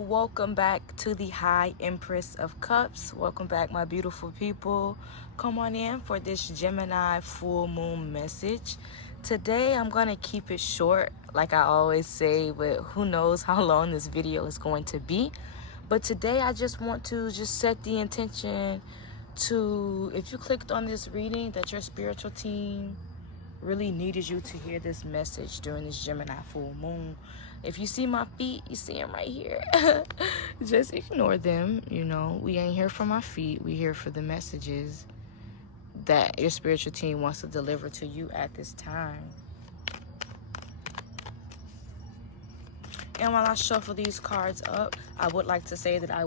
Welcome back to the High Empress of Cups. Welcome back, my beautiful people. Come on in for this Gemini full moon message. Today I'm going to keep it short, like I always say, but who knows how long this video is going to be. But today I just want to set the intention to, if you clicked on this reading, that your spiritual team really needed you to hear this message during this Gemini full moon. If you see my feet, you see them right here. Just ignore them. We ain't here for my feet. We here for the messages that your spiritual team wants to deliver to you at this time. And while I shuffle these cards up, I would like to say that I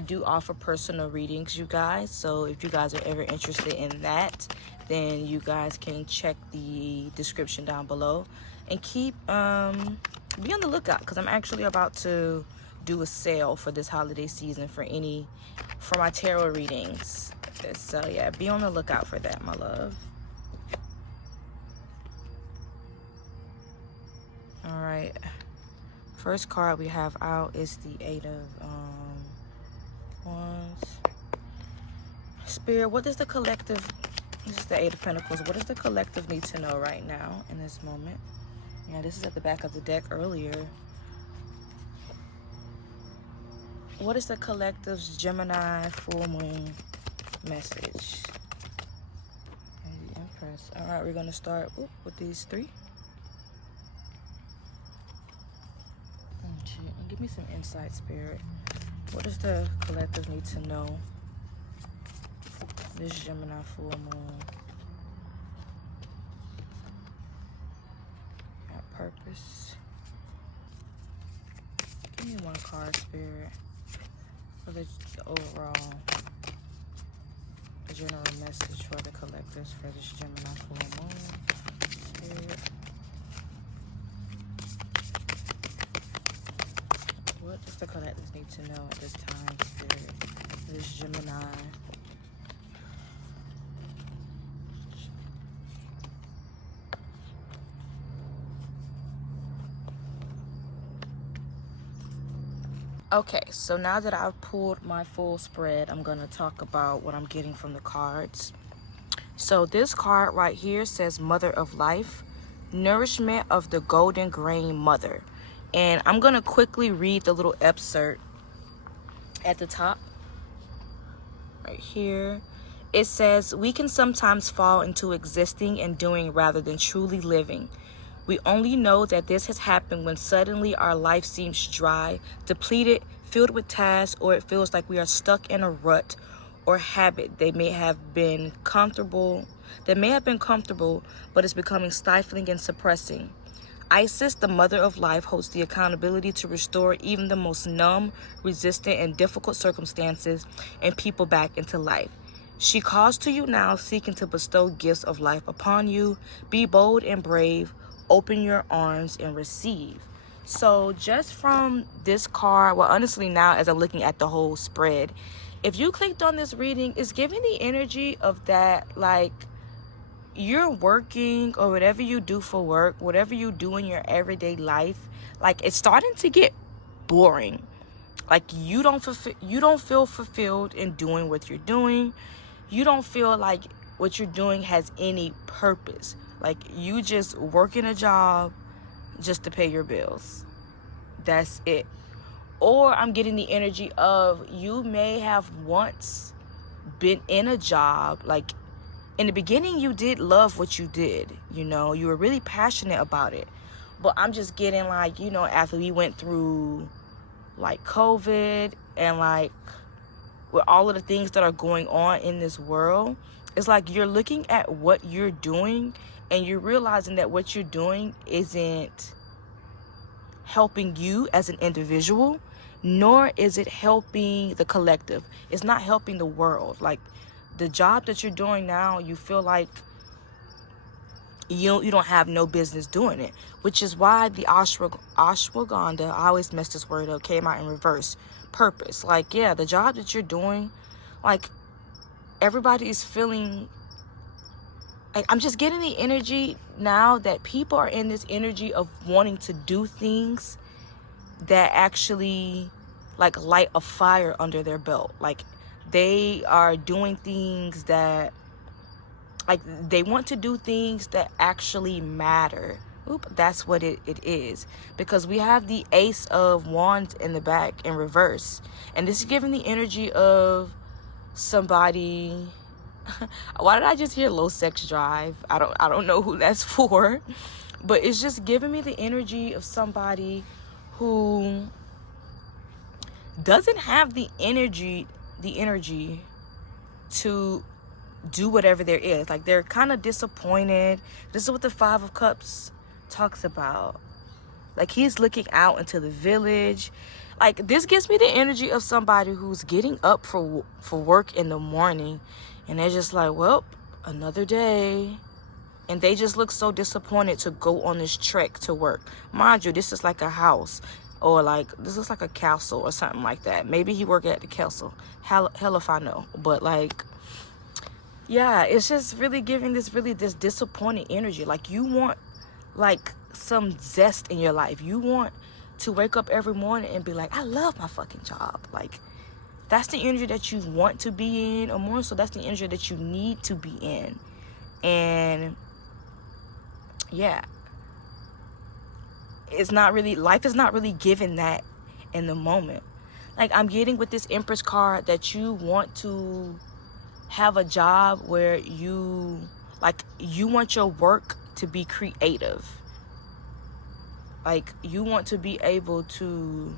do offer personal readings, you guys. So if you guys are ever interested in that, then you guys can check the description down below. And be on the lookout, because I'm actually about to do a sale for this holiday season for my tarot readings. So yeah, be on the lookout for that, my love. All right, first card we have out is the Eight of Wands. Spirit, what does the collective, this is the Eight of Pentacles, what does the collective need to know right now in this moment? Yeah, this is at the back of the deck earlier. What is the collective's Gemini full moon message? And the Empress. All right, we're going to start with these three. And give me some insight, Spirit. What does the collective need to know this Gemini full moon? Got purpose. Give me one card, Spirit, for the overall, the general message for the collectives for this Gemini full moon. Spirit. What does the collective need to know at this time, Spirit? This Gemini. Okay, so now that I've pulled my full spread, I'm going to talk about what I'm getting from the cards. So this card right here says Mother of Life, Nourishment of the Golden Grain Mother. And I'm going to quickly read the little excerpt at the top right here. It says, we can sometimes fall into existing and doing rather than truly living. We only know that this has happened when suddenly our life seems dry, depleted, filled with tasks, or it feels like we are stuck in a rut or habit. They may have been comfortable, but it's becoming stifling and suppressing. Isis, the Mother of Life, holds the accountability to restore even the most numb, resistant, and difficult circumstances and people back into life. She calls to you now, seeking to bestow gifts of life upon you. Be bold and brave. Open your arms and receive. So just from this card, well, honestly, now as I'm looking at the whole spread, if you clicked on this reading, it's giving the energy of that, like, you're working or whatever you do for work, whatever you do in your everyday life, like, it's starting to get boring. Like, you don't feel fulfilled in doing what you're doing. You don't feel like what you're doing has any purpose. Like, you just working a job just to pay your bills. That's it. Or I'm getting the energy of, you may have once been in a job, like, in the beginning you did love what you did, you were really passionate about it. But I'm just getting, like, after we went through, like, COVID and, like, with all of the things that are going on in this world, it's like you're looking at what you're doing and you're realizing that what you're doing isn't helping you as an individual, nor is it helping the collective. It's not helping the world. Like, the job that you're doing now, you feel like you don't have no business doing it, which is why the ashwagandha, I always mess this word up, came out in reverse. Purpose. Like, yeah, the job that you're doing, like, everybody is feeling, like, I'm just getting the energy now that people are in this energy of wanting to do things that actually like light a fire under their belt. Like they are doing things that, like, they want to do things that actually matter. Oop, that's what it is. Because we have the Ace of Wands in the back in reverse. And this is giving the energy of somebody. Why did I just hear low sex drive? I don't know who that's for. But it's just giving me the energy of somebody who doesn't have the energy to do whatever there is. Like, they're kind of disappointed. This is what the Five of Cups talks about. Like, he's looking out into the village. Like, this gives me the energy of somebody who's getting up for work in the morning, and they're just like, well, another day. And they just look so disappointed to go on this trek to work. Mind you, this is like a house, or like, this is like a castle or something like that. Maybe he worked at the castle. Hell if I know. But like, yeah, it's just really giving this disappointed energy. Like, you want like some zest in your life. You want to wake up every morning and be like, I love my fucking job. Like, that's the energy that you want to be in, or more so, that's the energy that you need to be in. And yeah, life is not really given that in the moment. Like, I'm getting with this Empress card that you want to have a job where you want your work to be creative. Like, you want to be able to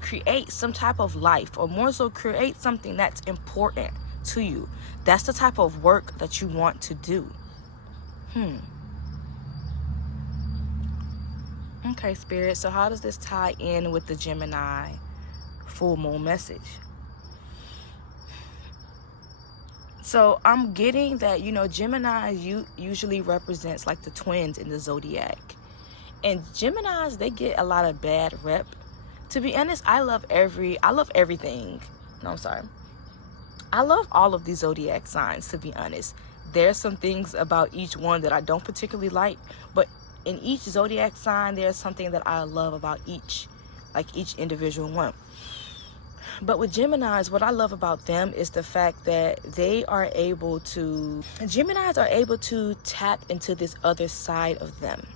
create some type of life, or more so create something that's important to you. That's the type of work that you want to do. Okay, Spirit, so how does this tie in with the Gemini full moon message? So I'm getting that, Gemini usually represents like the twins in the zodiac. And Geminis, they get a lot of bad rep. To be honest, I love everything. No, I'm sorry. I love all of these zodiac signs, to be honest. There's some things about each one that I don't particularly like, but in each zodiac sign, there's something that I love about each individual one. But with Geminis, what I love about them is the fact that Geminis are able to tap into this other side of them.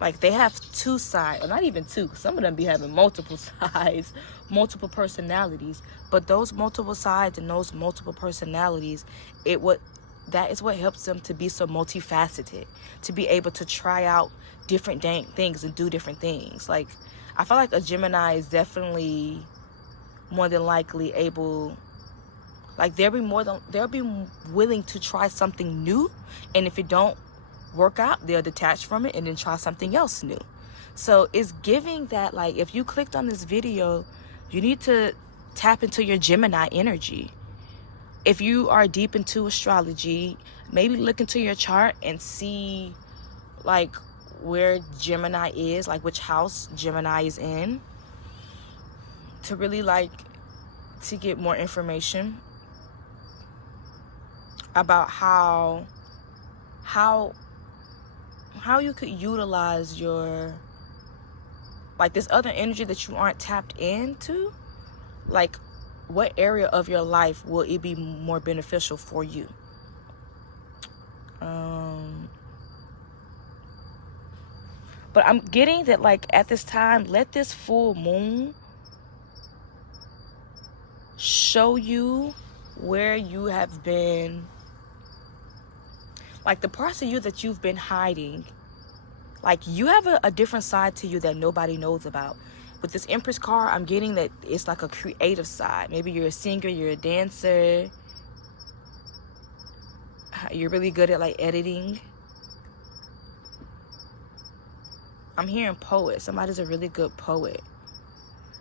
Like, they have two sides, or not even two. Some of them be having multiple sides, multiple personalities. But those multiple sides and those multiple personalities, that is what helps them to be so multifaceted, to be able to try out different things and do different things. Like, I feel like a Gemini is definitely more than likely able, like, they'll be willing to try something new, and if it don't work out, they'll detach from it and then try something else new. So it's giving that, like, if you clicked on this video, you need to tap into your Gemini energy. If you are deep into astrology, maybe look into your chart and see like where Gemini is, like which house Gemini is in, to really to get more information about how you could utilize your, like, this other energy that you aren't tapped into. Like, what area of your life will it be more beneficial for you? But I'm getting that, like, at this time, let this full moon show you where you have been, like, the parts of you that you've been hiding. Like, you have a different side to you that nobody knows about. With this Empress card, I'm getting that it's like a creative side. Maybe you're a singer, you're a dancer, you're really good at like editing. I'm hearing poet. Somebody's a really good poet.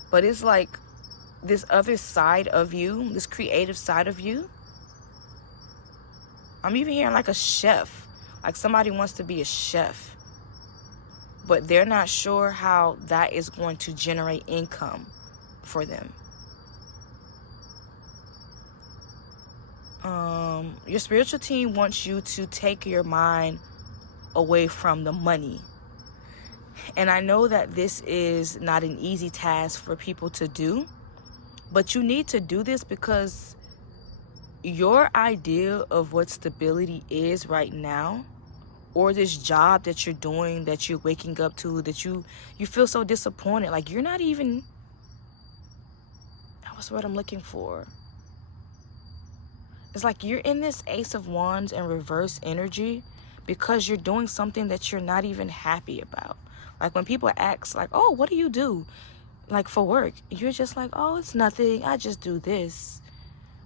But it's like this other side of you, this creative side of you. I'm even hearing like a chef. Like, somebody wants to be a chef, but they're not sure how that is going to generate income for them. Your spiritual team wants you to take your mind away from the money. And I know that this is not an easy task for people to do, but you need to do this because your idea of what stability is right now, or this job that you're doing, that you're waking up to, that you feel so disappointed. Like, you're not even, what's the word I'm looking for? It's like you're in this Ace of Wands and reverse energy because you're doing something that you're not even happy about. Like, when people ask, like, oh, what do you do, like, for work? You're just like, oh, it's nothing, I just do this.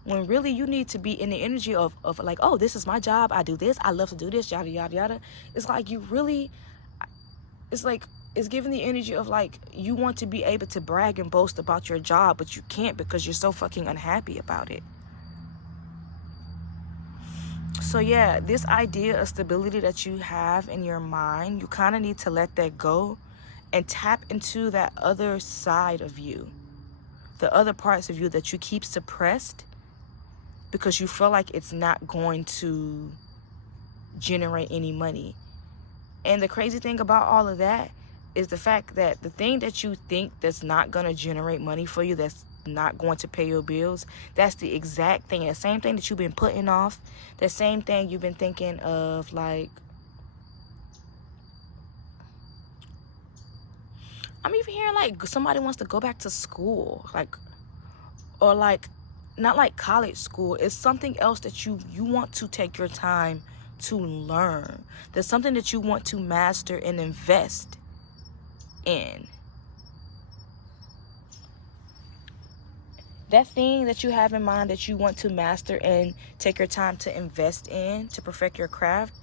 When really you need to be in the energy of like, oh, this is my job, I do this, I love to do this, yada, yada, yada. It's like you really, it's like, it's giving the energy of like, you want to be able to brag and boast about your job, but you can't because you're so fucking unhappy about it. So yeah, this idea of stability that you have in your mind, you kind of need to let that go and tap into that other side of you, the other parts of you that you keep suppressed because you feel like it's not going to generate any money. And the crazy thing about all of that is the fact that the thing that you think that's not going to generate money for you, that's not going to pay your bills, that's the exact thing, the same thing that you've been putting off, the same thing you've been thinking of. Like, I'm even hearing like somebody wants to go back to school, like, or like, not like college school. It's something else that you want to take your time to learn. There's something that you want to master and invest in. That thing that you have in mind that you want to master and take your time to invest in, to perfect your craft,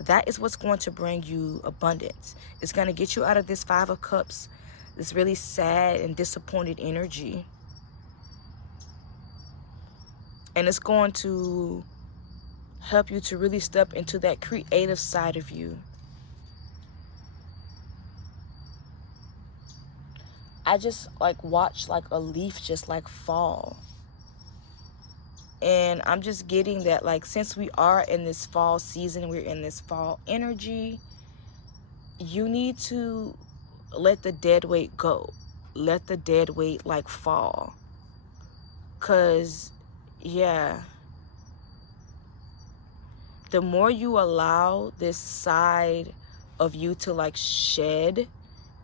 that is what's going to bring you abundance. It's going to get you out of this Five of Cups, this really sad and disappointed energy. And it's going to help you to really step into that creative side of you. I just like watch like a leaf just like fall. And I'm just getting that, like, since we are in this fall season, we're in this fall energy, you need to let the dead weight go. Let the dead weight like fall. Cause yeah, the more you allow this side of you to like shed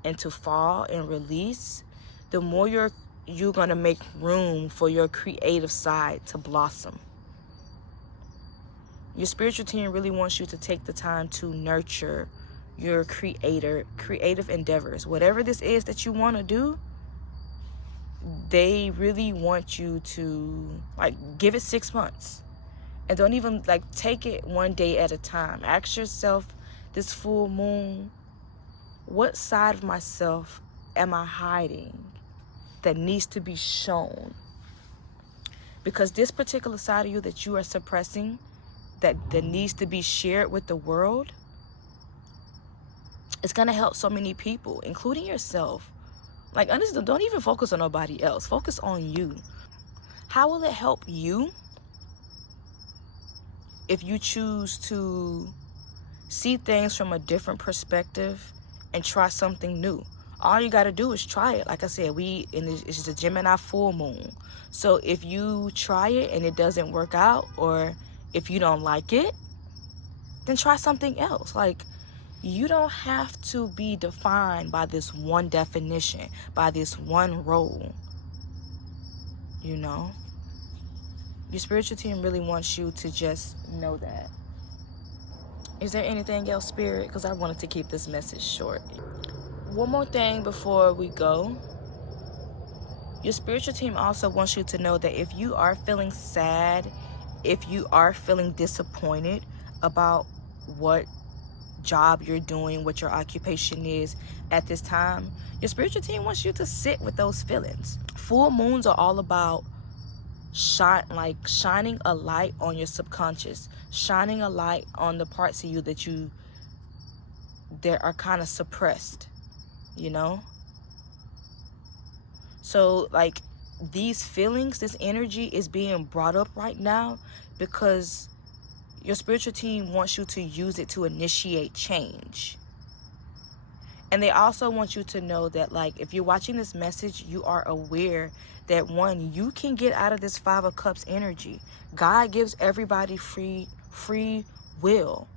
and to fall and release, the more you're gonna make room for your creative side to blossom. Your spiritual team really wants you to take the time to nurture your creative endeavors. Whatever this is that you want to do, they really want you to like give it 6 months. And don't even like take it one day at a time. Ask yourself, this full moon, what side of myself am I hiding that needs to be shown? Because this particular side of you that you are suppressing, that needs to be shared with the world, it's going to help so many people, including yourself. Like, honestly, don't even focus on nobody else. Focus on you. How will it help you if you choose to see things from a different perspective and try something new? All you got to do is try it. Like I said, it's the Gemini full moon. So if you try it and it doesn't work out, or if you don't like it, then try something else. Like, you don't have to be defined by this one definition, by this one role. You know? Your spiritual team really wants you to just know that. Is there anything else, Spirit? Because I wanted to keep this message short. One more thing before we go. Your spiritual team also wants you to know that if you are feeling sad, if you are feeling disappointed about what job you're doing, what your occupation is at this time, your spiritual team wants you to sit with those feelings. Full moons are all about shining a light on your subconscious, shining a light on the parts of you that are kind of suppressed, you know? So like, these feelings, this energy is being brought up right now because your spiritual team wants you to use it to initiate change. And they also want you to know that, like, if you're watching this message, you are aware that, one, you can get out of this Five of Cups energy. God gives everybody free will.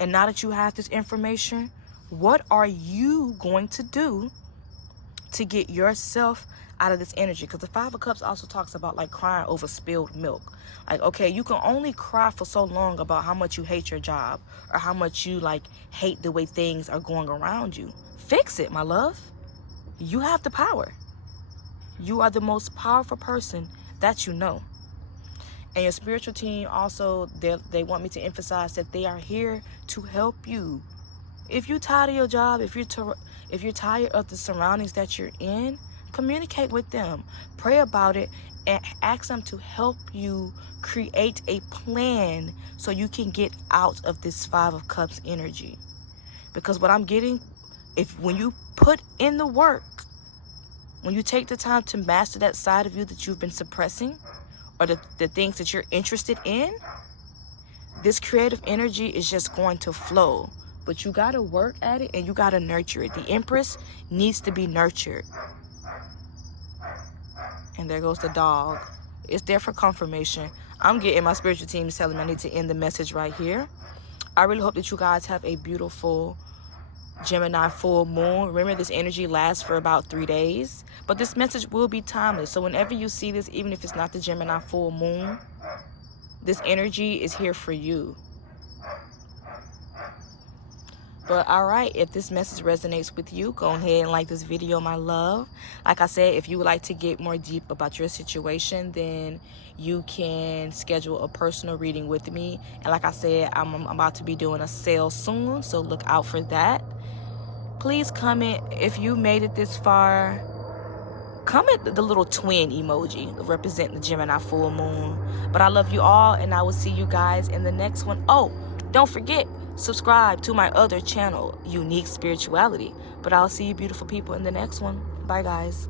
And now that you have this information, what are you going to do to get yourself out of this energy? Because the Five of Cups also talks about, like, crying over spilled milk. Like, okay, you can only cry for so long about how much you hate your job, or how much you, like, hate the way things are going around you. Fix it, my love. You have the power. You are the most powerful person that you know. And your spiritual team also, they want me to emphasize that they are here to help you. If you're tired of your job, if you're tired of the surroundings that you're in, communicate with them. Pray about it and ask them to help you create a plan so you can get out of this Five of Cups energy. Because what I'm getting, when you put in the work, when you take the time to master that side of you that you've been suppressing, or the things that you're interested in, this creative energy is just going to flow. But you got to work at it and you got to nurture it. The Empress needs to be nurtured. And there goes the dog. It's there for confirmation. I'm getting, my spiritual team is telling me I need to end the message right here. I really hope that you guys have a beautiful Gemini full moon. Remember, this energy lasts for about 3 days. But this message will be timeless. So whenever you see this, even if it's not the Gemini full moon, this energy is here for you. But all right, if this message resonates with you, go ahead and like this video, my love. Like I said, if you would like to get more deep about your situation, then you can schedule a personal reading with me. And like I said, I'm about to be doing a sale soon, so look out for that. Please comment if you made it this far. Comment the little twin emoji representing the Gemini full moon. But I love you all, and I will see you guys in the next one. Oh, don't forget, subscribe to my other channel, Unique Spirituality. But I'll see you beautiful people in the next one. Bye, guys.